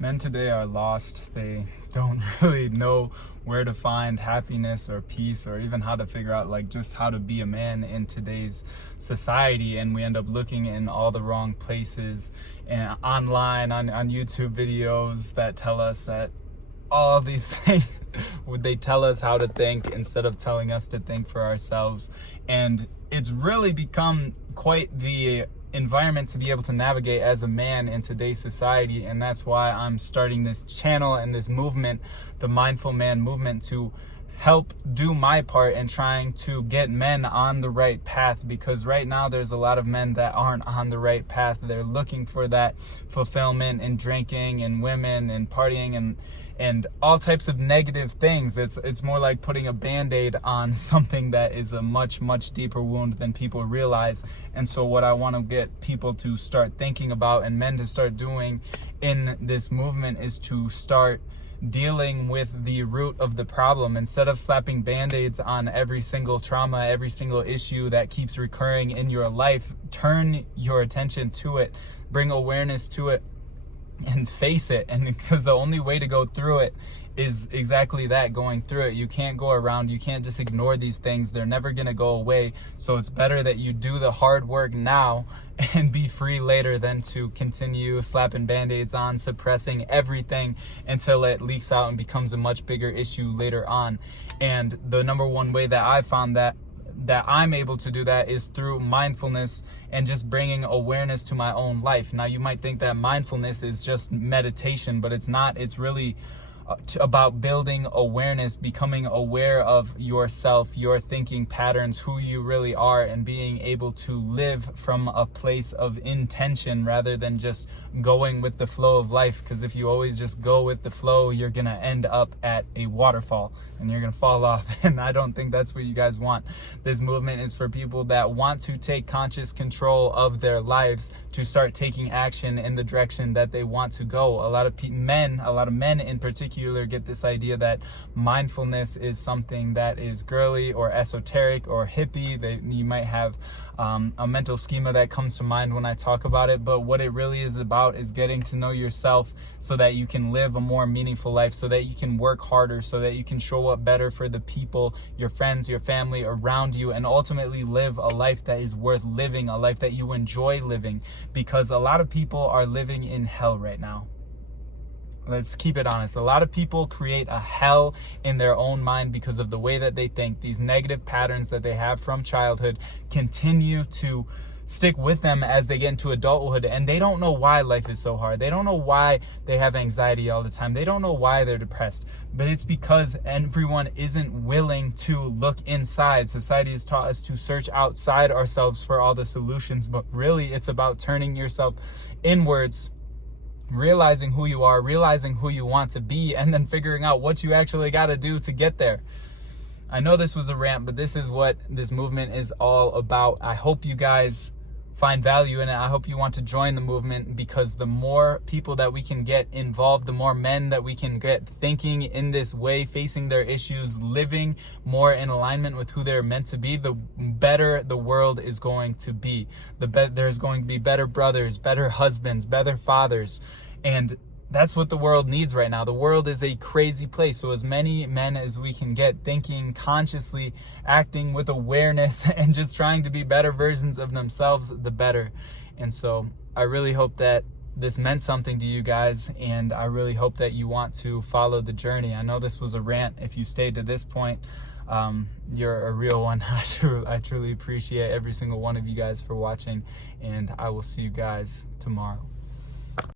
Men today are lost. They don't really know where to find happiness or peace, or even how to figure out like just how to be a man in today's society. And we end up looking in all the wrong places and online on YouTube videos that tell us that all these things they tell us how to think instead of telling us to think for ourselves. And it's really become quite the environment to be able to navigate as a man in today's society. And that's why I'm starting this channel and this movement, the Mindful Man movement, to help do my part in trying to get men on the right path. Because right now there's a lot of men that aren't on the right path. They're looking for that fulfillment in drinking and women and partying and all types of negative things. It's more like putting a band-aid on something that is a much deeper wound than people realize. And so what I want to get people to start thinking about and men to start doing in this movement is to start dealing with the root of the problem. Instead of slapping band-aids on every single trauma, every single issue that keeps recurring in your life, turn your attention to it, bring awareness to it, and face it. And because the only way to go through it is exactly that, going through it. You can't go around, you can't just ignore these things. They're never gonna go away. So it's better that you do the hard work now and be free later than to continue slapping band-aids on, suppressing everything until it leaks out and becomes a much bigger issue later on. And the number one way that I found that I'm able to do that is through mindfulness and just bringing awareness to my own life. Now, you might think that mindfulness is just meditation, but it's not. It's really about building awareness, becoming aware of yourself, your thinking patterns, who you really are, and being able to live from a place of intention rather than just going with the flow of life. Because if you always just go with the flow, you're gonna end up at a waterfall and you're gonna fall off. And I don't think that's what you guys want. This movement is for people that want to take conscious control of their lives, to start taking action in the direction that they want to go. A lot of men in particular get this idea that mindfulness is something that is girly or esoteric or hippie. You might have a mental schema that comes to mind when I talk about it, but what it really is about is getting to know yourself so that you can live a more meaningful life, so that you can work harder, so that you can show up better for the people, your friends, your family around you, and ultimately live a life that is worth living, a life that you enjoy living. Because a lot of people are living in hell right now. Let's keep it honest. A lot of people create a hell in their own mind because of the way that they think. These negative patterns that they have from childhood continue to stick with them as they get into adulthood, and they don't know why life is so hard. They don't know why they have anxiety all the time. They don't know why they're depressed, but it's because everyone isn't willing to look inside. Society has taught us to search outside ourselves for all the solutions, but really it's about turning yourself inwards, realizing who you are, realizing who you want to be, and then figuring out what you actually got to do to get there. I know this was a rant, but this is what this movement is all about. I hope you guys find value in it. I hope you want to join the movement, because the more people that we can get involved, the more men that we can get thinking in this way, facing their issues, living more in alignment with who they're meant to be, the better the world is going to be. There's going to be better brothers, better husbands, better fathers. And that's what the world needs right now. The world is a crazy place. So as many men as we can get thinking consciously, acting with awareness, and just trying to be better versions of themselves, the better. And so I really hope that this meant something to you guys, and I really hope that you want to follow the journey. I know this was a rant. If you stayed to this point, you're a real one. I truly appreciate every single one of you guys for watching, and I will see you guys tomorrow.